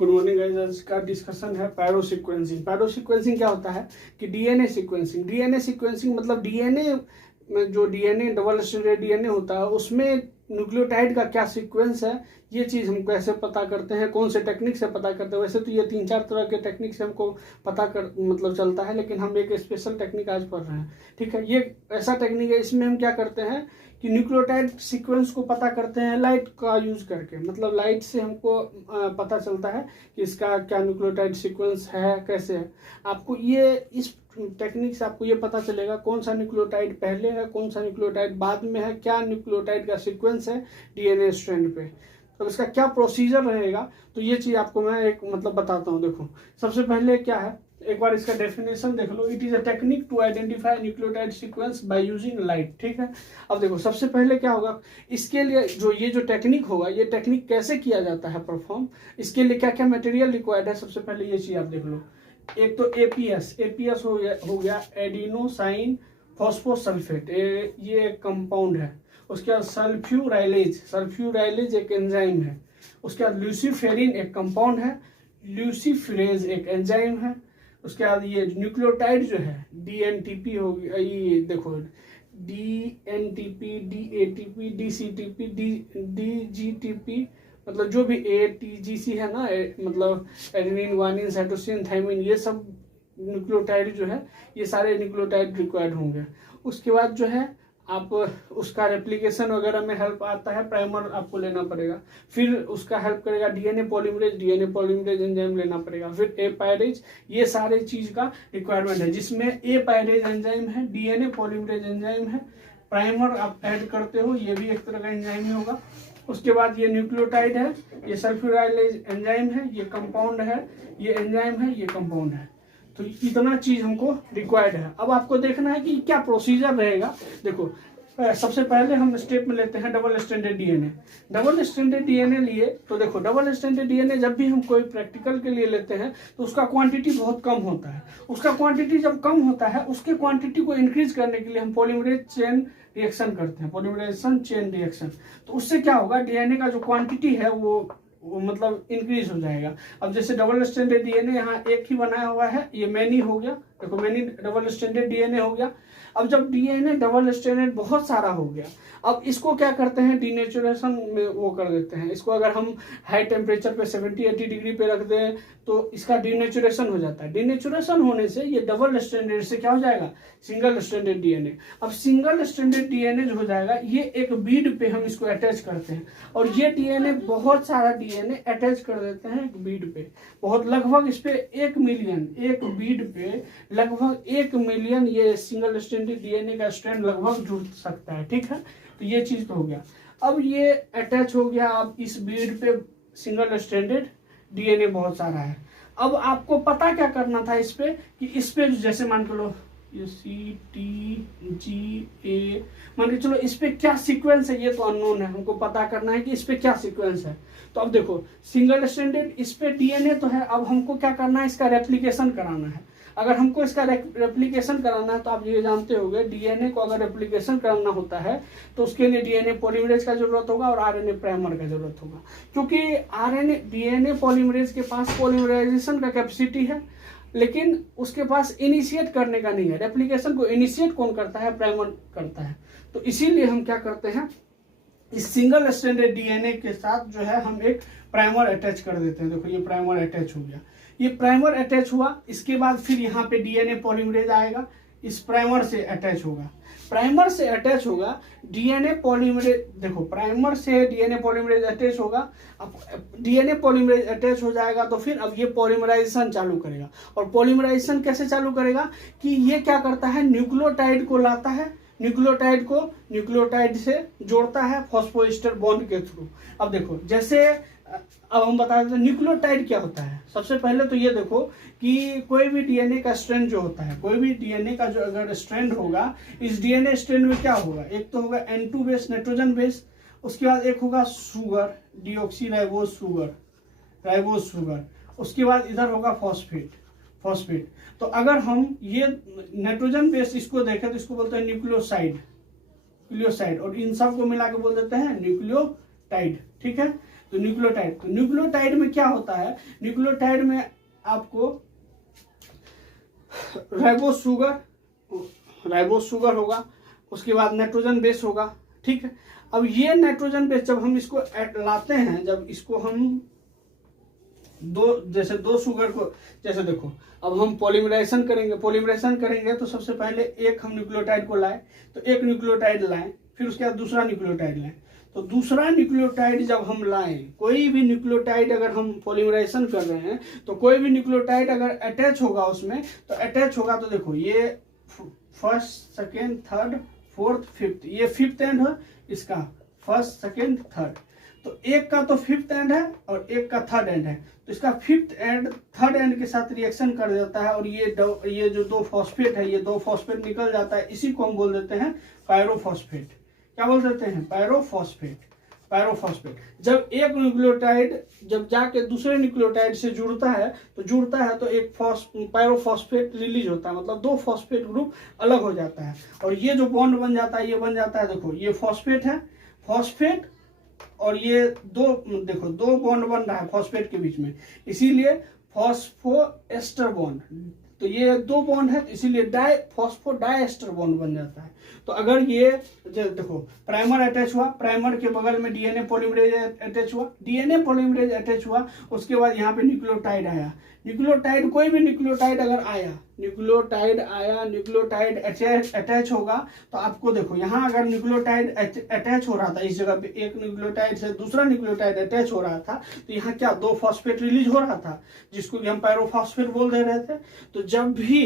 Good morning guys. आज का discussion है पैरो सीक्वेंसिंग। पैरो सीक्वेंसिंग क्या होता है कि डीएनए सीक्वेंसिंग। डीएनए सीक्वेंसिंग मतलब डीएनए में जो डीएनए डबल स्ट्रैंडेड डीएनए होता है उसमें न्यूक्लियोटाइड का क्या सीक्वेंस है, ये चीज़ हम कैसे पता करते हैं, कौन से टेक्निक से पता करते हैं। वैसे तो ये 3-4 तरह के टेक्निक से हमको पता कर मतलब चलता है, लेकिन हम एक स्पेशल टेक्निक आज पढ़ रहे हैं। ठीक है, ये ऐसा टेक्निक है, इसमें हम क्या करते हैं कि न्यूक्लियोटाइड सीक्वेंस को पता करते हैं लाइट का यूज करके। मतलब लाइट से हमको पता चलता है कि इसका क्या न्यूक्लियोटाइड सीक्वेंस है, कैसे है। आपको ये इस टेक्निक से आपको ये पता चलेगा कौन सा न्यूक्लियोटाइड पहले है, कौन सा न्यूक्लियोटाइड बाद में है, क्या न्यूक्लियोटाइड का सीक्वेंस है डीएनए स्ट्रैंड पे, तो इसका क्या प्रोसीजर रहेगा। तो ये चीज़ आपको मैं एक मतलब बताता हूँ। देखो, सबसे पहले क्या है, एक बार इसका डेफिनेशन देख लो। It is a technique to identify nucleotide sequence by using light. ठीक है, अब देखो सबसे पहले क्या होगा, इसके लिए ये जो टेक्निक होगा, ये टेक्निक कैसे किया जाता है परफॉर्म, इसके लिए क्या क्या मटेरियल रिक्वायर्ड है। सबसे पहले ये चीज़ आप देख लो। एक तो एपीएस हो गया एडिनोसाइन फॉस्फोसल्फेट, ये एक कंपाउंड है। उसके बाद सल्फ्यूराइलेज एक एंजाइम है। उसके बाद ल्यूसीफेरिन एक कंपाउंड है। ल्यूसीफरेज एक एंजाइम है। उसके बाद ये न्यूक्लियोटाइड जो है डीएनटीपी हो गया, ये देखो डीएनटीपी, डीएटीपी, डीसीटीपी, डीजीटीपी, मतलब जो भी एटीजीसी है ना, मतलब एडेनिन, ग्वानिन, साइटोसिन, थाइमिन, ये सब न्यूक्लियोटाइड जो है, ये सारे न्यूक्लियोटाइड रिक्वायर्ड होंगे। उसके बाद जो है आप उसका रेप्लिकेशन वगैरह में हेल्प आता है, प्राइमर आपको लेना पड़ेगा। फिर उसका हेल्प करेगा डीएनए पॉलीमरेज एंजाइम लेना पड़ेगा। फिर ए पायरेज, ये सारे चीज का रिक्वायरमेंट है, जिसमें ए पायरेज एंजाइम है, डीएनए पॉलीमरेज एंजाइम है, प्राइमर आप ऐड करते हो, ये भी एक तरह का एंजाइम ही होगा। उसके बाद ये न्यूक्लियोटाइड है, ये सल्फ्यूराइलेज एंजाइम है, ये कंपाउंड है, ये एंजाइम है, ये कंपाउंड है। तो इतना चीज हमको रिक्वायर्ड है। अब आपको देखना है कि क्या प्रोसीजर रहेगा। देखो, सबसे पहले हम स्टेप में लेते हैं double stranded DNA. Double stranded DNA लिए तो देखो, डबल स्ट्रैंडेड डीएनए जब भी हम कोई प्रैक्टिकल के लिए लेते हैं तो उसका क्वांटिटी बहुत कम होता है। उसका क्वांटिटी जब कम होता है, उसके क्वांटिटी को इंक्रीज करने के लिए हम पॉलीमरेज चेन रिएक्शन करते हैं, पॉलीमराइजेशन चेन रिएक्शन। तो उससे क्या होगा, डीएनए का जो क्वांटिटी है वो मतलब इंक्रीज हो जाएगा। अब जैसे डबल स्ट्रैंडेड डीएनए यहाँ एक ही बनाया हुआ है, ये मैनी हो गया। देखो, मैनी डबल स्ट्रैंडेड डीएनए हो गया। अब जब डीएनए डबल स्ट्रैंडेड बहुत सारा हो गया, अब इसको क्या करते हैं, डीनेचुरेशन में वो कर देते हैं। इसको अगर हम हाई टेम्परेचर पे 70-80 डिग्री पे रख दें तो इसका डीनेचुरेशन हो जाता है। डीनेचुरेशन होने से ये डबल स्ट्रैंडेड से क्या हो जाएगा, सिंगल स्ट्रैंडेड डीएनए। अब सिंगल स्ट्रैंडेड डीएनए जो हो जाएगा, ये एक बीड पे हम इसको अटैच करते हैं, और ये डीएनए बहुत सारा डीएनए अटैच कर देते हैं एक बीड पे। बहुत लगभग इस पे 1 मिलियन, एक बीड पे लगभग 1 मिलियन ये सिंगल स्ट्रैंडेड डीएनए का स्ट्रैंड लगभग जुड़ सकता है। ठीक है, तो ये चीज तो हो गया। अब ये अटैच हो गया, अब इस बीड पे सिंगल स्ट्रैंडेड डीएनए बहुत सारा है। अब आपको पता क्या करना था इस पे, कि इस पे जैसे मान के लो ये CTGA, मान के चलो इस पे क्या सीक्वेंस है, ये तो अननोन है, हमको पता करना है कि इस पे क्या सीक्वेंस है। तो अब देखो, सिंगल स्ट्रैंडेड इस पे डीएनए तो है, अब हमको क्या करना है, इसका रेप्लिकेशन कराना है। अगर हमको इसका रेप्लिकेशन कराना है तो आप ये जानते होंगे, डीएनए को अगर रेप्लिकेशन कराना होता है तो उसके लिए डीएनए पॉलीमरेज का जरूरत होगा और आरएनए प्राइमर का जरूरत होगा। क्योंकि डीएनए पॉलीमरेज के पास पॉलीमराइजेशन का कैपेसिटी है, लेकिन उसके पास इनिशिएट करने का नहीं है। रेप्लिकेशन को इनिशिएट कौन करता है, प्राइमर करता है। तो इसीलिए हम क्या करते हैं, इस सिंगल स्ट्रैंडेड डीएनए के साथ जो है हम एक प्राइमर अटैच कर देते हैं। देखो, ये प्राइमर अटैच हो गया, ये प्राइमर अटैच हुआ। इसके बाद फिर यहाँ पे डीएनए पॉलीमरेज आएगा, इस प्राइमर से अटैच होगा। प्राइमर से अटैच होगा डीएनए पॉलीमरेज। देखो, प्राइमर से डीएनए पॉलीमरेज अटैच होगा। अब डीएनए पॉलीमरेज अटैच हो जाएगा तो फिर अब ये पॉलीमराइजेशन चालू करेगा। और पॉलीमराइजेशन कैसे चालू करेगा, कि ये क्या करता है, न्यूक्लियोटाइड को लाता है, न्यूक्लियोटाइड को न्यूक्लियोटाइड से जोड़ता है फॉस्फोएस्टर बॉन्ड के थ्रू। अब देखो, जैसे अब हम बता देते हैं न्यूक्लियोटाइड क्या होता है। सबसे पहले तो ये देखो कि कोई भी डीएनए का स्ट्रैंड जो होता है, कोई भी डीएनए का जो अगर स्ट्रैंड होगा, इस डीएनए स्ट्रैंड में क्या होगा, एक तो होगा N2 बेस, नाइट्रोजन बेस। उसके बाद एक होगा शुगर, डीऑक्सीराइबोज शुगर। उसके बाद इधर होगा फॉस्फेट। तो अगर हम ये नाइट्रोजन बेस इसको देखें तो इसको बोलते हैं न्यूक्लियोसाइड, और इन सब को मिला के बोल देते हैं न्यूक्लियोटाइड। ठीक है, तो न्यूक्लियोटाइड में क्या होता है, न्यूक्लियोटाइड में आपको राइबोस शुगर होगा, उसके बाद नाइट्रोजन बेस होगा, ठीक है। अब ये नाइट्रोजन बेस जब हम इसको लाते हैं, जब इसको हम दो शुगर को, जैसे देखो अब हम पॉलीमराइजेशन करेंगे तो सबसे पहले एक हम न्यूक्लियोटाइड को लाए, तो एक न्यूक्लियोटाइड लाएं, फिर उसके बाद दूसरा न्यूक्लियोटाइड लाएं। तो दूसरा न्यूक्लियोटाइड जब हम लाएं, कोई भी न्यूक्लियोटाइड अगर हम पॉलीमराइजेशन कर रहे हैं तो कोई भी न्यूक्लियोटाइड अगर अटैच होगा उसमें, तो अटैच होगा तो देखो ये first, second, third, fourth, fifth, ये फिफ्थ एंड है इसका, फर्स्ट, सेकेंड, थर्ड। तो एक का तो फिफ्थ एंड है और एक का थर्ड एंड है, तो इसका फिफ्थ एंड थर्ड एंड के साथ रिएक्शन कर देता है और ये जो दो फॉस्फेट है, ये दो फॉस्फेट निकल जाता है, इसी को हम बोल देते हैं पायरोफॉस्फेट। क्या बोल देते हैं? पायरोफॉस्फेट। जब एक न्यूक्लियोटाइड जब जाके दूसरे न्यूक्लियोटाइड से जुड़ता है तो एक पायरोफॉस्फेट रिलीज होता है, मतलब दो फॉस्फेट ग्रुप अलग हो जाता है और ये जो बॉन्ड बन जाता है, ये बन जाता है, देखो ये फॉस्फेट है, फॉस्फेट और ये दो बॉन्ड बन रहा है फॉस्फेट के बीच में, इसीलिए फॉस्फोएस्टर बॉन्ड। तो ये दो बॉन्ड है, इसीलिए फॉस्फोडाइएस्टर बॉन्ड बन जाता है। तो अगर ये देखो प्राइमर अटैच हुआ, प्राइमर के बगल में डीएनए पॉलीमरेज अटैच हुआ, उसके बाद यहाँ पे न्यूक्लियोटाइड आया, कोई भी न्यूक्लियोटाइड अगर आया, न्यूक्लियोटाइड अटैच होगा, तो आपको देखो यहाँ अगर न्यूक्लियोटाइड अटैच हो रहा था, इस जगह पे एक न्यूक्लियोटाइड से दूसरा न्यूक्लियोटाइड अटैच हो रहा था, तो यहाँ क्या दो फॉस्फेट रिलीज हो रहा था, जिसको हम पायरोफॉस्फेट बोल दे रहे थे। तो जब भी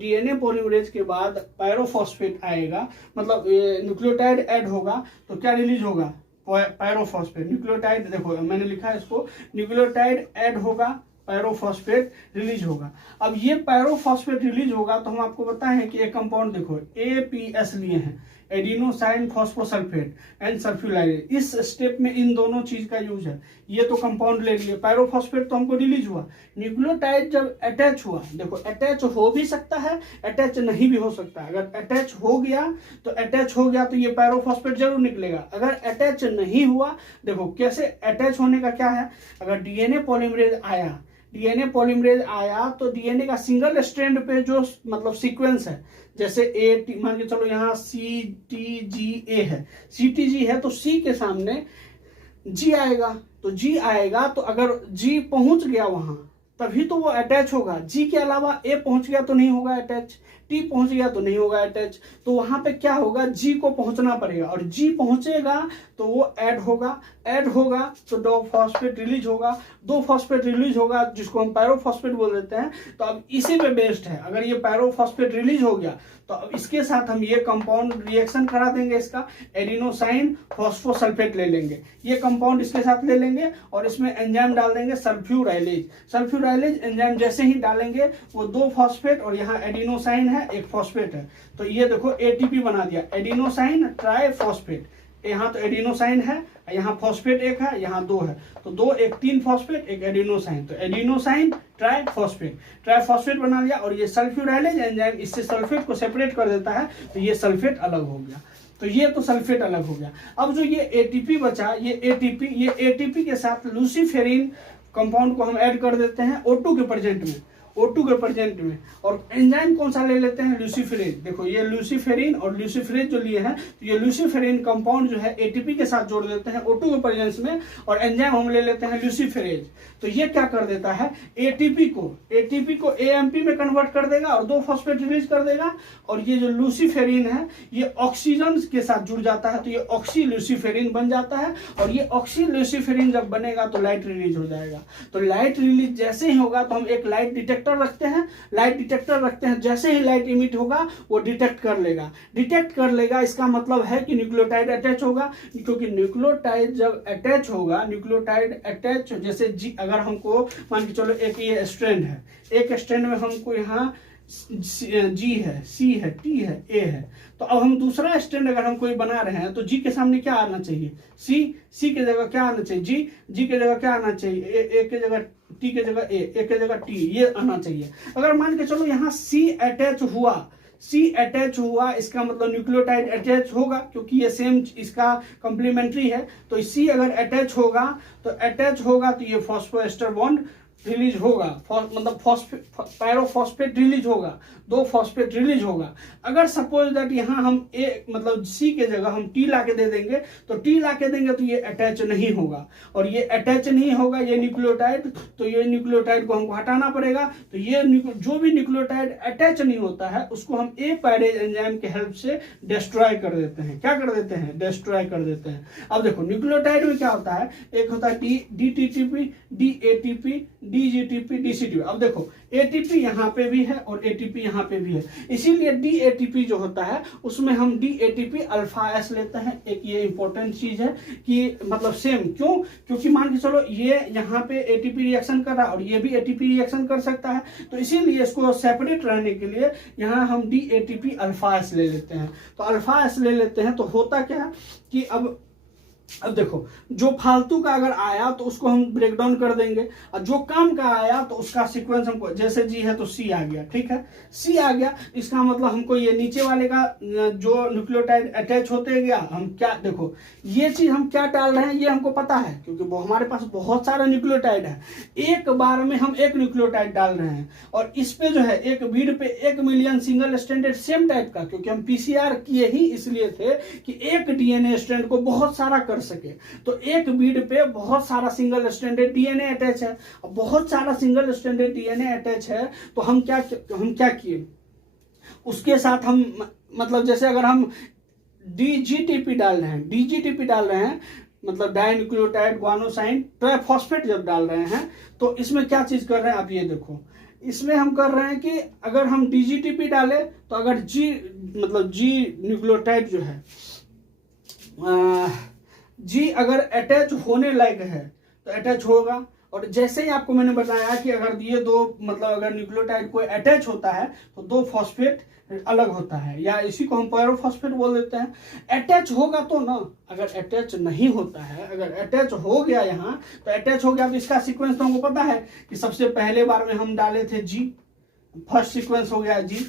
डीएनए पॉलीमरेज के बाद पायरोफॉस्फेट आएगा, मतलब न्यूक्लियोटाइड ऐड होगा, तो क्या रिलीज होगा? पायरोफॉस्फेट। न्यूक्लियोटाइड देखो मैंने लिखा है इसको, न्यूक्लियोटाइड ऐड होगा, पायरोफॉस्फेट रिलीज होगा। अब ये पायरोफॉस्फेट रिलीज होगा तो हम आपको बताएं कि एक कंपाउंड देखो APS लिए हैं, एडिनोसाइन फॉस्फोसल्फेट एंड सल्फ्यूराइलेज। इस स्टेप में इन दोनों चीज का यूज है। ये तो कंपाउंड ले लिए, पायरोफॉस्फेट तो हमको रिलीज हुआ। न्यूक्लियोटाइड जब अटैच हुआ, देखो अटैच हो भी सकता है, अटैच नहीं भी हो सकता है। अगर अटैच हो गया तो ये पायरोफॉस्फेट जरूर निकलेगा। अगर अटैच नहीं हुआ, देखो कैसे अटैच होने का क्या है, अगर डीएनए पॉलीमरेज आया तो डीएनए का सिंगल स्ट्रैंड पे जो मतलब सीक्वेंस है, जैसे मान के चलो यहाँ CTGA है, CTG है, तो C के सामने G आएगा, तो अगर G पहुंच गया वहां तभी तो वो अटैच होगा। G के अलावा A पहुंच गया तो नहीं होगा अटैच, T पहुंच गया तो नहीं होगा अटैच। तो वहां पे क्या होगा, G को पहुंचना पड़ेगा और G पहुंचेगा तो वो ऐड होगा तो दो फॉस्फेट रिलीज होगा, जिसको हम पायरोफॉस्फेट बोल देते हैं। तो अब इसी पे बेस्ड है, अगर ये पायरोफॉस्फेट रिलीज हो गया तो अब इसके साथ हम ये कंपाउंड रिएक्शन करा देंगे, इसका एडिनोसाइन फॉस्फोसल्फेट ले लेंगे, ये कंपाउंड इसके साथ ले लेंगे और इसमें एंजाइम डाल देंगे सल्फ्यूराइलेज एंजाइम जैसे ही डालेंगे वो दो फॉस्फेट और यहाँ एडिनोसाइन है, एक फॉस्फेट है, तो ये देखो ATP बना दिया, एडिनोसाइन ट्राइफॉस्फेट। यहाँ तो एडिनोसाइन है, यहाँ फॉस्फेट एक है, यहाँ दो है, तो दो एक तीन फॉस्फेट एक एडिनोसाइन, तो एडिनोसाइन ट्राइफॉस्फेट बना लिया। और ये सल्फ्यूराइलेज एंजाइम इससे सल्फेट को सेपरेट कर देता है, तो ये सल्फेट अलग हो गया। तो ये तो सल्फेट अलग हो गया। अब जो ये ATP बचा, ये ATP के साथ लूसीफेरिन कंपाउंड को हम ऐड कर देते हैं O2 के प्रेजेंट में, और एंजाइम कौन सा ले लेते हैं, ल्यूसीफेरिन। देखो ये ल्यूसीफेरिन और ल्यूसीफेरेज जो लिए हैं, तो ये ल्यूसीफेरिन कंपाउंड जो है ATP के साथ जोड़ देते हैं O2 के प्रेजेंस में, और एंजाइम हम ले लेते हैं ल्यूसीफेरेज। तो ये क्या कर देता है, ATP को AMP में कन्वर्ट कर देगा और दो फॉस्फेट रिलीज कर देगा, और ये जो लूसीफेरिन है ये ऑक्सीजन के साथ जुड़ जाता है, तो ये ऑक्सी लूसीफेरिन बन जाता है। और ये ऑक्सी लूसीफेरिन जब बनेगा तो लाइट रिलीज हो जाएगा। तो लाइट रिलीज जैसे ही होगा तो हम एक लाइट डिटेक्टर रखते हैं, जैसे ही लाइट इमिट होगा वो डिटेक्ट कर लेगा। इसका मतलब है कि न्यूक्लियोटाइड अटैच होगा, क्योंकि न्यूक्लियोटाइड जब अटैच होगा, जैसे G, अगर हमको मान के चलो एक ये स्ट्रैंड है, एक स्ट्रैंड में हमको यहाँ G है, C है, T है, A है, तो अब हम दूसरा स्ट्रैंड अगर हम कोई बना रहे हैं तो G के सामने क्या आना चाहिए, C के जगह क्या आना चाहिए, G के जगह क्या आना चाहिए, A के जगह T के जगह A के जगह T, ये आना चाहिए। अगर मान के चलो यहाँ C सी अटैच हुआ, इसका मतलब न्यूक्लियोटाइड अटैच होगा क्योंकि ये सेम इसका कॉम्प्लीमेंट्री है। तो सी अगर अटैच होगा तो ये फॉस्फोएस्टर बॉन्ड रिलीज होगा, मतलब पायरोफॉस्फेट रिलीज होगा, 2 फॉस्फेट रिलीज होगा। अगर सपोज दैट यहाँ हम मतलब सी के जगह हम टी ला के दे देंगे तो ये अटैच नहीं होगा, और ये अटैच नहीं होगा ये न्यूक्लियोटाइड, तो ये न्यूक्लियोटाइड को हमको हटाना पड़ेगा। तो ये जो भी न्यूक्लियोटाइड अटैच नहीं होता है उसको हम ए पैरेज एंजाइम के हेल्प से डिस्ट्रॉय कर देते हैं। क्या कर देते हैं? डिस्ट्रॉय कर देते हैं। अब देखो न्यूक्लियोटाइड में क्या होता है, एक होता है DTTP, DATP, DGTP, DCTP। अब देखो ATP यहाँ पे भी है और ATP यहाँ पे भी है, इसीलिए DATP जो होता है उसमें हम DATP अल्फा S लेते हैं। एक ये इंपॉर्टेंट चीज है कि मतलब सेम क्यों, क्योंकि मान के चलो ये यहाँ पे ATP रिएक्शन कर रहा है और ये भी ATP रिएक्शन कर सकता है, तो इसीलिए इसको सेपरेट रहने के लिए यहाँ हम DATP अल्फा S ले लेते हैं। तो अल्फा S ले लेते हैं तो होता क्या है कि अब देखो जो फालतू का अगर आया तो उसको हम ब्रेक डाउन कर देंगे, और जो काम का आया तो उसका सीक्वेंस हमको, जैसे जी है तो सी आ गया, ठीक है, सी आ गया, इसका मतलब हमको ये नीचे वाले का जो न्यूक्लियोटाइड अटैच होते गया, हम क्या देखो ये चीज हम क्या डाल रहे हैं ये हमको पता है क्योंकि हमारे पास बहुत सारा न्यूक्लियोटाइड है, एक बार में हम एक न्यूक्लियोटाइड डाल रहे हैं, और इस पे जो है एक बीड पे 1 million single stranded same type का, क्योंकि हम पीसीआर किए ही इसलिए थे कि एक डीएनए स्ट्रैंड को बहुत सारा कर सके। तो एक बीड पे बहुत सारा सिंगल स्ट्रैंडेड डीएनए अटैच है, बहुत सारा सिंगल स्ट्रैंडेड डीएनए अटैच है, तो हम क्या किए उसके साथ हम मतलब जैसे अगर हम DGTP डाल रहे हैं मतलब डाइन्यूक्लियोटाइड ग्वानोसाइन ट्राइफॉस्फेट जब डाल रहे हैं तो इसमें क्या चीज कर रहे हैं आप ये देखो, इसमें हम कर रहे हैं कि अगर हम DGTP डालें तो अगर G न्यूक्लियोटाइड जो है G अगर अटैच होने लायक है तो अटैच होगा, और जैसे ही आपको मैंने बताया कि अगर ये दो मतलब अगर न्यूक्लियोटाइड कोई अटैच होता है तो 2 फॉस्फेट अलग होता है, या इसी को हम पायरोफॉस्फेट बोल देते हैं। अटैच होगा तो ना, अगर अटैच नहीं होता है, अगर अटैच हो गया यहाँ तो अटैच हो गया, तो इसका सीक्वेंस तो हमको पता है कि सबसे पहले बार में हम डाले थे G, फर्स्ट सीक्वेंस हो गया G,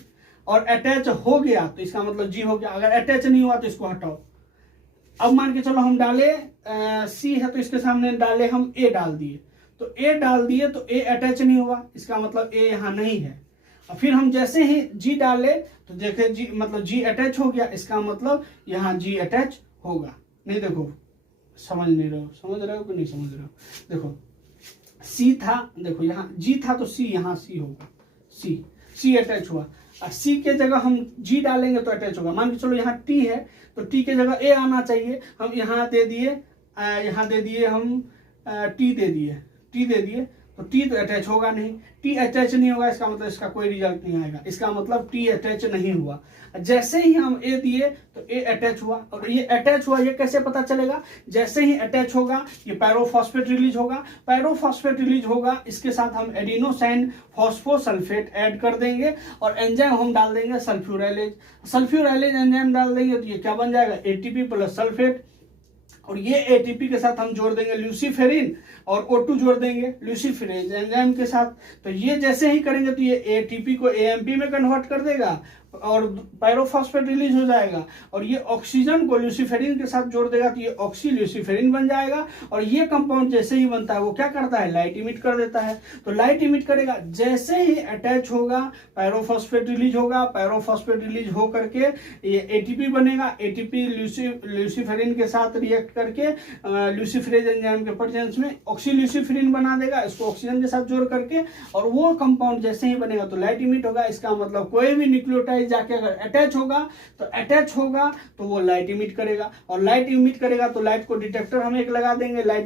और अटैच हो गया तो इसका मतलब G हो गया। अगर अटैच नहीं हुआ तो इसको हटाओ। अब मान के चलो हम डाले C है तो इसके सामने डाले हम A डाल दिए, तो A डाल दिए तो A अटैच नहीं हुआ, इसका मतलब A यहाँ नहीं है। और फिर हम जैसे ही G डाले तो देखे G मतलब G अटैच हो गया, इसका मतलब यहाँ G अटैच होगा। नहीं देखो समझ रहे हो कि नहीं समझ रहे हो? देखो C था, देखो यहाँ G था तो C यहाँ C होगा, C अटैच हुआ, और C के जगह हम G डालेंगे तो अटैच होगा। मान के चलो यहाँ T है तो T के जगह A आना चाहिए, हम यहाँ दे दिए हम T दे दिए तो T तो अटैच होगा नहीं, T अटैच नहीं होगा, इसका मतलब इसका कोई रिजल्ट नहीं आएगा, इसका मतलब T अटैच नहीं हुआ। जैसे ही हम A दिए तो A अटैच हुआ, और ये अटैच हुआ ये कैसे पता चलेगा? जैसे ही अटैच होगा ये पायरोफॉस्फेट रिलीज होगा, इसके साथ हम एडिनोसाइन फॉस्फोसल्फेट ऐड कर देंगे, और एंजाइम हम डाल देंगे सल्फ्यूराइलेज एंजाइम डाल देंगे, तो ये क्या बन जाएगा? ATP प्लस सल्फेट, और ये ATP के साथ हम जोड़ देंगे ल्यूसीफेरिन, और O2 जोड़ देंगे ल्यूसीफेरेज एंजाइम के साथ। तो ये जैसे ही करेंगे तो ये ATP को AMP में कन्वर्ट कर देगा और पायरोफॉस्फेट रिलीज हो जाएगा, और ये ऑक्सीजन को ल्यूसीफेरिन के साथ जोड़ देगा तो ये ऑक्सी ल्यूसीफेरिन बन जाएगा। और ये कंपाउंड जैसे ही बनता है वो क्या करता है? लाइट इमिट कर देता है। तो लाइट इमिट करेगा, जैसे ही अटैच होगा पायरोफॉस्फेट रिलीज होगा, पायरोफॉस्फेट रिलीज हो करके ये ATP बनेगा, ATP ल्यूसीफेरिन के साथ रिएक्ट करके ल्यूसीफेरेज एंजाइम के प्रेजेंस में ऑक्सी ल्यूसीफेरिन बना देगा, इसको ऑक्सीजन के साथ जोड़ करके, और वो कंपाउंड जैसे ही बनेगा तो लाइट इमिट होगा। इसका मतलब कोई भी न्यूक्लियोटाइड जाके अगर अटैच होगा तो वो लाइट इमिट करेगा, और लाइट इमिट करेगा तो लाइट को डिटेक्टर हम एक लगा देंगे, लाइट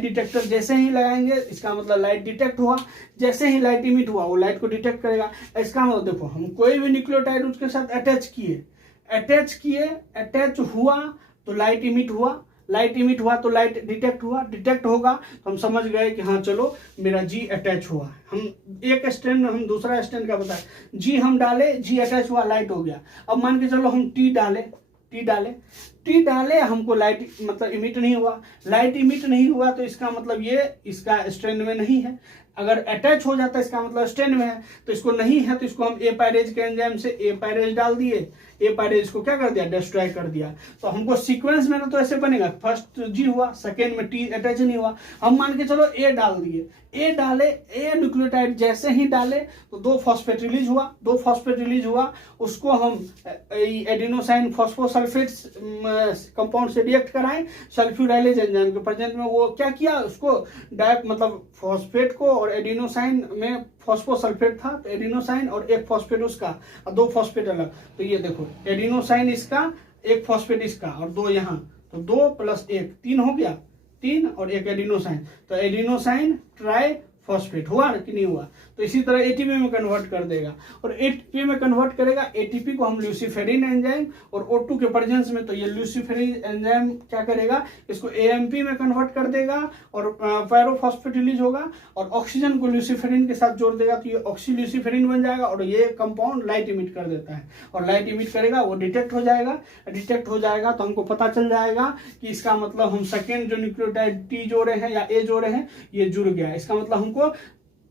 डिटेक्टर जैसे ही लगाएंगे इसका मतलब लाइट डिटेक्ट हुआ, जैसे ही लाइट इमिट हुआ वो लाइट को डिटेक्ट करेगा। इसका मतलब देखो हम कोई भी न्यूक्लियोटाइड उसके साथ अटैच हुआ तो लाइट इमिट हुआ तो लाइट डिटेक्ट होगा, तो हम समझ गए कि हाँ चलो मेरा G अटैच हुआ। हम एक स्टैंड हम दूसरा स्टैंड का बताए, G हम डाले, G अटैच हुआ, लाइट हो गया। अब मान के चलो हम T डाले टी डाले हमको लाइट मतलब इमिट नहीं हुआ, लाइट इमिट नहीं हुआ तो इसका मतलब ये इसका स्ट्रैंड में नहीं है। अगर अटैच हो जाता है इसका मतलब स्ट्रैंड में है, तो इसको नहीं है तो इसको हम ए पायरेज के एंजाइम से ए पायरेज डाल दिए, ए पायरेज को क्या कर दिया, डिस्ट्रॉय कर दिया। तो हमको सीक्वेंस में तो ऐसे बनेगा, फर्स्ट जी हुआ, सेकेंड में टी अटैच नहीं हुआ, हम मान के चलो ए डाल दिए, ए डाले, ए न्यूक्लियोटाइड जैसे ही डाले तो 2 फॉस्फेट रिलीज हुआ, 2 फॉस्फेट रिलीज हुआ, उसको हम एडिनोसाइन फॉस्फोसल्फेट कंपाउंड से रिएक्ट कराएं सल्फ्यूराइलेज एंजाइम के प्रेजेंट में। वो क्या किया, उसको मतलब फॉस्फेट को और एडिनोसाइन में फॉस्फोसल्फेट था तो एडिनोसाइन और एक फॉस्फेट उसका और 2 फॉस्फेट अलग। तो ये देखो एडिनोसाइन इसका, एक फॉस्फेट इसका और 2 यहाँ, तो 2 + 1 3 हो गया, 3 और एक एडिनोसाइन, तो एडिनोसाइन ट्राई फॉस्फेट हुआ कि नहीं हुआ। तो इसी तरह एटीपी में कन्वर्ट कर देगा, और एटीपी में कन्वर्ट करेगा, एटीपी को हम ल्यूसीफेरिन एंजाइम और O2 के प्रेजेंस में, तो ये ल्यूसीफेरिन एंजाइम क्या करेगा, इसको एएमपी में कन्वर्ट कर देगा और पायरोफॉस्फेट रिलीज होगा, और ऑक्सीजन को ल्यूसीफेरिन के साथ जोड़ देगा तो ये ऑक्सी ल्यूसीफेरिन बन जाएगा, और ये कंपाउंड लाइट इमिट कर देता है, और लाइट इमिट करेगा वो डिटेक्ट हो जाएगा। डिटेक्ट हो जाएगा तो हमको पता चल जाएगा कि इसका मतलब हम सेकेंड जो न्यूक्लियोटाइड टी जोड़े हैं या ए जोड़े हैं ये जुड़ गया, इसका मतलब हमको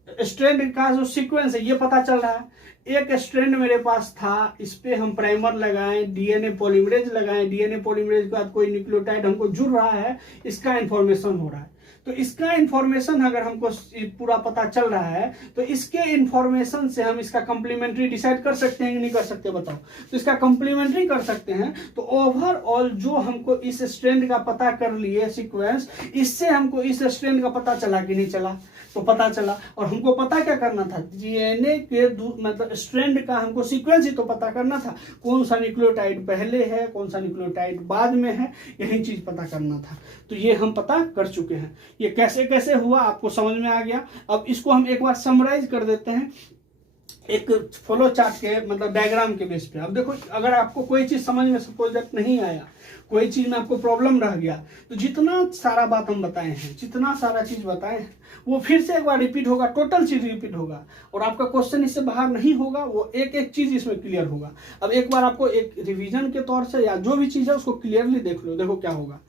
स्ट्रैंड का जो सीक्वेंस है ये पता चल रहा है। एक स्ट्रैंड मेरे पास था, इस पे हम प्राइमर लगाएं, डीएनए पॉलीमरेज लगाएं, डीएनए पॉलीमरेज के बाद कोई न्यूक्लियोटाइड हमको जुड़ रहा है, इसका इंफॉर्मेशन हो रहा है। तो इसका इंफॉर्मेशन अगर हमको पूरा पता चल रहा है तो इसके इंफॉर्मेशन से हम इसका कंप्लीमेंट्री डिसाइड कर सकते हैं कि नहीं कर सकते, बताओ। तो इसका कंप्लीमेंट्री कर सकते हैं। तो ओवरऑल जो हमको इस स्ट्रैंड का पता कर लिए सीक्वेंस, इससे हमको इस स्ट्रैंड का पता चला कि नहीं चला, तो पता चला। और हमको पता क्या करना था, डीएनए के मतलब स्ट्रैंड का हमको सीक्वेंस ही तो पता करना था, कौन सा न्यूक्लियोटाइड पहले है, कौन सा न्यूक्लियोटाइड बाद में है, यही चीज पता करना था। तो ये हम पता कर चुके हैं। ये कैसे कैसे हुआ आपको समझ में आ गया। अब इसको हम एक बार समराइज कर देते हैं एक फ्लो चार्ट के मतलब डायग्राम के बेस पे। अब देखो अगर आपको कोई चीज समझ में सपोज दैट नहीं आया, कोई चीज में आपको प्रॉब्लम रह गया, तो जितना सारा बात हम बताए हैं, जितना सारा चीज बताए हैं वो फिर से एक बार रिपीट होगा, टोटल चीज रिपीट होगा, और आपका क्वेश्चन इससे बाहर नहीं होगा, वो एक एक चीज इसमें क्लियर होगा। अब एक बार आपको एक रिवीजन के तौर से या जो भी चीज है उसको क्लियरली देख लो। देखो क्या होगा,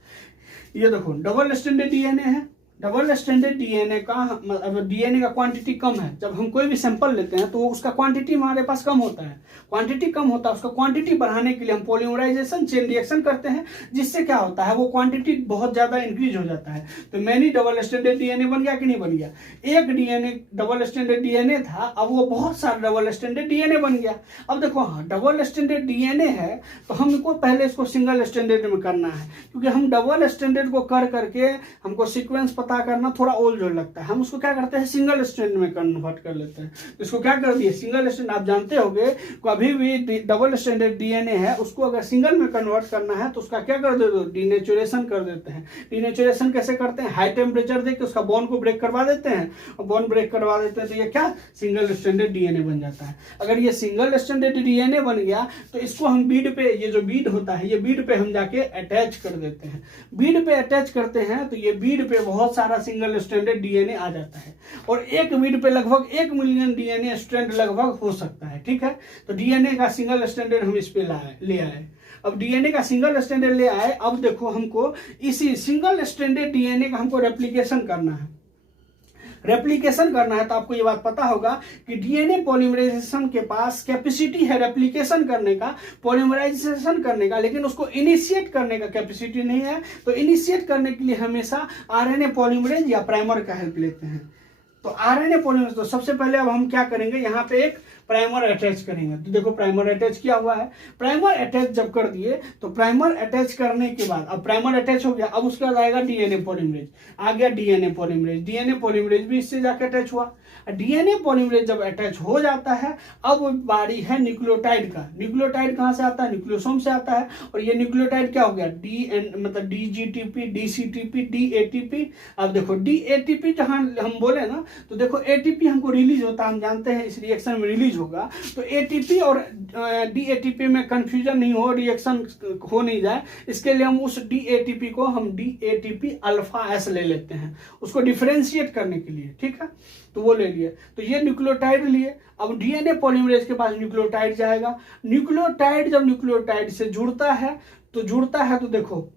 ये देखो डबल स्ट्रैंडेड डीएनए है। डबल स्ट्रैंडेड डीएनए का डीएनए का क्वांटिटी कम है। जब हम कोई भी सैंपल लेते हैं तो उसका क्वांटिटी हमारे पास कम होता है, क्वांटिटी कम होता है। उसका क्वांटिटी बढ़ाने के लिए हम पॉलीमराइजेशन चेन रिएक्शन करते हैं, जिससे क्या होता है वो क्वांटिटी बहुत ज्यादा इंक्रीज हो जाता है। तो मैनी डबल स्ट्रैंडेड डीएनए बन गया कि नहीं बन गया। एक डीएनए डबल स्ट्रैंडेड डीएनए था, अब वो बहुत सारा डबल स्ट्रैंडेड डीएनए बन गया। अब देखो हाँ डबल स्ट्रैंडेड डीएनए है तो हमको पहले इसको सिंगल स्ट्रैंडेड में करना है, क्योंकि हम डबल स्ट्रैंडेड को कर करके हमको सीक्वेंस पता करना थोड़ा ओल्ड जो लगता है, हम उसको क्या करते हैं सिंगल स्ट्रैंड में कन्वर्ट कर लेते हैं। तो इसको क्या कर दिए सिंगल स्ट्रैंड। आप जानते होंगे कभी भी डबल स्ट्रैंडेड डीएनए है उसको अगर सिंगल में कन्वर्ट करना है तो उसका क्या कर देते हो, डीनेचुरेशन कर देते हैं। डीनेचुरेशन कैसे करते हैं, हाई टेम्परेचर देके उसका बॉन्ड को ब्रेक करवा देते हैं, और बॉन्ड ब्रेक करवा देते हैं तो ये क्या सिंगल स्ट्रैंडेड डीएनए बन जाता है। अगर ये सिंगल स्ट्रैंडेड डीएनए बन गया तो इसको हम बीड पे, ये जो बीड होता है ये बीड पे हम जाके अटैच कर देते हैं। बीड पे अटैच करते हैं तो ये बीड पे बहुत सारा सिंगल स्ट्रैंडेड डीएनए आ जाता है, और एक बीड पे लगभग 1 मिलियन डीएनए स्ट्रैंड लगभग हो सकता है। ठीक है, तो डीएनए का सिंगल स्ट्रैंडेड हम इस पे ले आए। अब डीएनए का सिंगल स्ट्रैंडेड ले आए, अब देखो हमको इसी सिंगल स्ट्रैंडेड डीएनए का हमको रेप्लिकेशन करना है। रेप्लिकेशन करना है तो आपको ये बात पता होगा कि डीएनए पॉलीमराइजेशन के पास कैपेसिटी है रेप्लिकेशन करने का, पॉलीमराइजेशन करने का, लेकिन उसको इनिशिएट करने का कैपेसिटी नहीं है। तो इनिशिएट करने के लिए हमेशा आरएनए पॉलीमरेज या प्राइमर का हेल्प लेते हैं। तो आरएनए पॉलीमरेज, तो सबसे पहले अब हम क्या करेंगे, यहाँ पे एक प्राइमर अटैच करेंगे। तो देखो प्राइमर अटैच किया हुआ है। प्राइमर अटैच जब कर दिए तो प्राइमर अटैच करने के बाद, अब प्राइमर अटैच हो गया, अब उसके बाद आएगा डीएनए पॉलीमरेज। आ गया डीएनए पॉलीमरेज, डीएनए पॉलीमरेज भी इससे जाकर अटैच हुआ। डीएनए पॉलीमरेज जब अटैच हो जाता है, अब बारी है न्यूक्लियोटाइड का। न्यूक्लियोटाइड कहाँ से आता है, न्यूक्लियोसोम से आता है, और ये न्यूक्लियोटाइड क्या हो गया, मतलब डीजीटीपी, डीसीटीपी, डीएटीपी। अब देखो डीएटीपी जहां हम बोले ना तो देखो एटीपी हमको रिलीज होता है, हम जानते हैं इस रिएक्शन में रिलीज होगा। तो एटीपी और डीएटीपी में कंफ्यूजन नहीं हो, रिएक्शन हो नहीं जाए, इसके लिए हम उस डीएटीपी को हम डीएटीपी अल्फा एस ले लेते हैं उसको डिफरेंशिएट करने के लिए, ठीक है। तो वो ले लिए, तो ये न्यूक्लियोटाइड लिए। अब डीएनए पॉलीमरेज के पास न्यूक्लियोटाइड जाएगा। न्यूक्लियोटाइड जब न्यूक्लियोटाइड से जुड़ता है तो देखो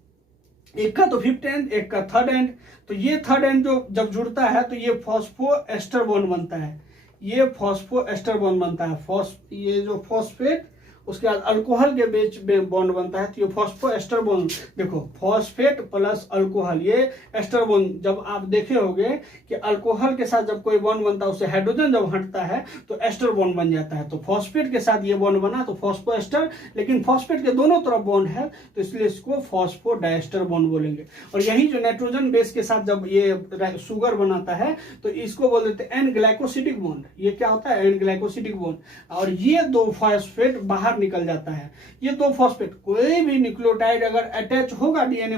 एक का तो 5th एंड, एक का 3rd एंड। तो ये 3rd एंड जो जब जुड़ता है तो ये फॉस्फोएस्टर बॉन्ड बनता है, ये फॉस्फोएस्टर बॉन्ड बनता है। ये जो फॉस्फेट उसके बाद अल्कोहल के बीच में बॉन्ड बनता है, तो ये फॉस्फोएस्टर बॉन्ड। देखो फॉस्फेट प्लस अल्कोहल, ये एस्टर बॉन्ड। जब आप देखे होंगे कि अल्कोहल के साथ जब कोई बॉन्ड बनता है उससे हाइड्रोजन जब हटता है तो एस्टर बॉन्ड बन जाता है। तो फॉस्फेट के साथ ये बॉन्ड बना तो फॉस्फोएस्टर, लेकिन फॉस्फेट के दोनों तरफ बॉन्ड है तो इसलिए इसको फॉस्फोडाइएस्टर बॉन्ड बोलेंगे। और यही जो नाइट्रोजन बेस के साथ जब ये शुगर बनाता है तो इसको बोल देते हैं एन ग्लाइकोसिडिक बॉन्ड। ये क्या होता है? N glycosidic bond. और ये दो फॉस्फेट बाहर निकल जाता है। ये दो फॉस्फेट, कोई भी न्यूक्लियोटाइड अगर अटैच होगा डीएनए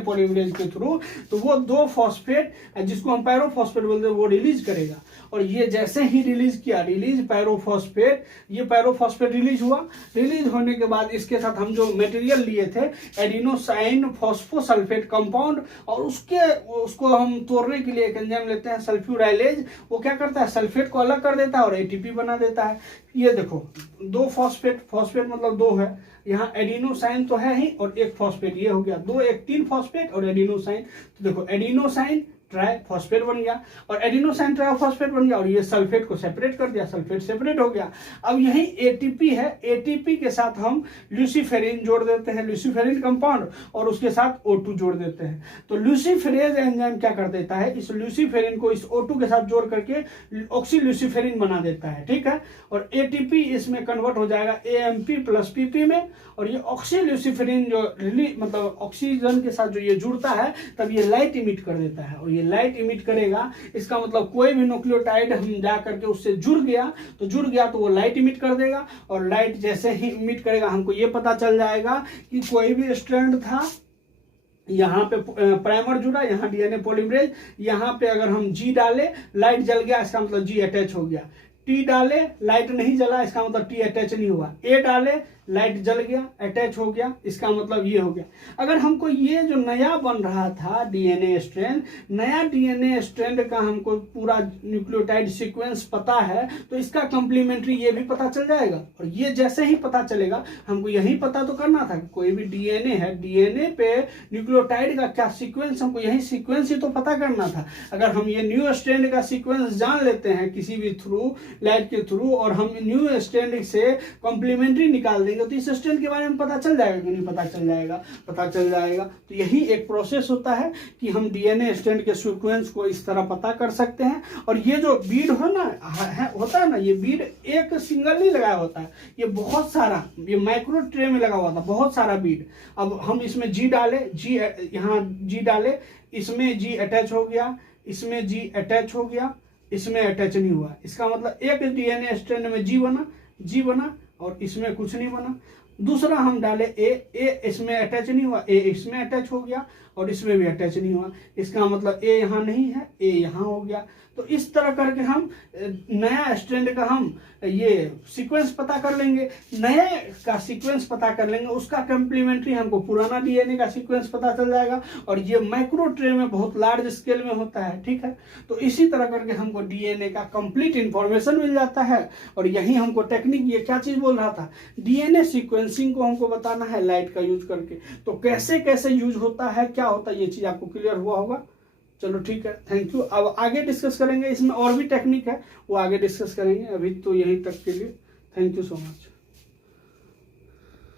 पॉलीमरेज के थ्रू तो वो दो फॉस्फेट जिसको हम पैरोफॉस्फेट बोलते हैं वो रिलीज करेगा। और ये जैसे ही रिलीज किया, पैरोफॉस्फेट, ये पैरोफॉस्फेट रिलीज हुआ। रिलीज होने के बाद इसके साथ हम जो मटेरियल लिए थे एडिनोसाइन फॉस्फोसल्फेट कंपाउंड, और उसको हम तोड़ने के लिए एक एंजाइम लेते हैं सल्फ्यूराइलेज। वो क्या करता है? सल्फेट को अलग कर देता है और एटीपी बना देता है। ये देखो दो फॉस्फेट मतलब दो है, यहाँ एडिनोसाइन तो है ही और एक फॉस्फेट, ये हो गया दो, एक 3 फॉस्फेट और एडिनोसाइन। तो देखो एडिनोसाइन ट्राइफॉस्फेट बन गया और एडिनोसाइन ट्राइफॉस्फेट बन गया, और ये सल्फेट को सेपरेट कर दिया, सल्फेट सेपरेट हो गया। अब यही एटीपी है, एटीपी के साथ हम ल्यूसीफेरिन जोड़ देते हैं, ल्यूसीफेरिन कंपाउंड, और उसके साथ O2 जोड़ देते हैं। तो ल्यूसीफेरेज एंजाइम क्या कर देता है? इस ल्यूसीफेरिन को इस O2 के साथ जोड़ करके ऑक्सी ल्यूसीफेरिन बना देता है, ठीक है। और एटीपी इसमें कन्वर्ट हो जाएगा AMP प्लस PP में, और ये ऑक्सी ल्यूसीफेरिन जो मतलब ऑक्सीजन के साथ जो ये जुड़ता है तब ये लाइट इमिट कर देता है। और ये लाइट इमिट करेगा, इसका मतलब कोई भी न्यूक्लियोटाइड हम जा करके उससे जुड़ गया तो वो लाइट इमिट कर देगा। और लाइट जैसे ही इमिट करेगा हमको ये पता चल जाएगा कि कोई भी स्ट्रैंड था, यहाँ पे प्राइमर जुड़ा, यहाँ डीएनए पॉलीमरेज, यहाँ पे अगर हम G डाले लाइट जल गया, इसका मतलब G अटैच हो गया। T डाले लाइट नहीं जला, इसका मतलब T अटैच नहीं हुआ। A डाले लाइट जल गया, अटैच हो गया, इसका मतलब ये हो गया। अगर हमको ये जो नया बन रहा था डीएनए स्ट्रैंड, नया डीएनए स्ट्रैंड का हमको पूरा न्यूक्लियोटाइड सीक्वेंस पता है तो इसका कंप्लीमेंट्री ये भी पता चल जाएगा। और ये जैसे ही पता चलेगा, हमको यही पता तो करना था कि कोई भी डीएनए है, डीएनए पे न्यूक्लियोटाइड का क्या सीक्वेंस, हमको यही सीक्वेंस ही तो पता करना था। अगर हम ये न्यू स्ट्रैंड का सीक्वेंस जान लेते हैं किसी भी थ्रू, लाइट के थ्रू, और हम न्यू स्ट्रैंड से कॉम्प्लीमेंट्री निकाल देंगे तो इस स्ट्रैंड के बारे में पता चल जाएगा कि नहीं? पता चल जाएगा। तो यही एक प्रोसेस होता है कि हम डीएनए स्ट्रैंड के सीक्वेंस को इस तरह पता कर सकते हैं। और ये जो बीड होता है ना, ये बीड एक सिंगल नहीं लगाया होता है, ये बहुत सारा, ये माइक्रो ट्रे में लगा हुआ था, बहुत सारा बीड। अब हम इसमें G डाले, यहाँ G डाले, इसमें G अटैच हो गया, इसमें G अटैच हो गया, इसमें अटैच नहीं हुआ। इसका मतलब एक डीएनए स्ट्रैंड में G बना और इसमें कुछ नहीं बना। दूसरा हम डाले A इसमें अटैच नहीं हुआ, A इसमें अटैच हो गया और इसमें भी अटैच नहीं हुआ। इसका मतलब A यहाँ नहीं है, A यहाँ हो गया। तो इस तरह करके हम नया स्ट्रैंड का हम ये सीक्वेंस पता कर लेंगे, नए का सीक्वेंस पता कर लेंगे, उसका कम्प्लीमेंट्री हमको पुराना डीएनए का सीक्वेंस पता चल जाएगा। और ये माइक्रो ट्रे में बहुत लार्ज स्केल में होता है, ठीक है। तो इसी तरह करके हमको डीएनए का कंप्लीट इंफॉर्मेशन मिल जाता है। और यही हमको टेक्निक, ये क्या चीज बोल रहा था, डीएनए सीक्वेंसिंग को हमको बताना है लाइट का यूज करके। तो कैसे कैसे यूज होता है, क्या होता है, ये चीज आपको क्लियर हुआ होगा। चलो ठीक है, थैंक यू। अब आगे डिस्कस करेंगे, इसमें और भी टेक्निक है वो आगे डिस्कस करेंगे। अभी तो यहीं तक के लिए थैंक यू सो मच।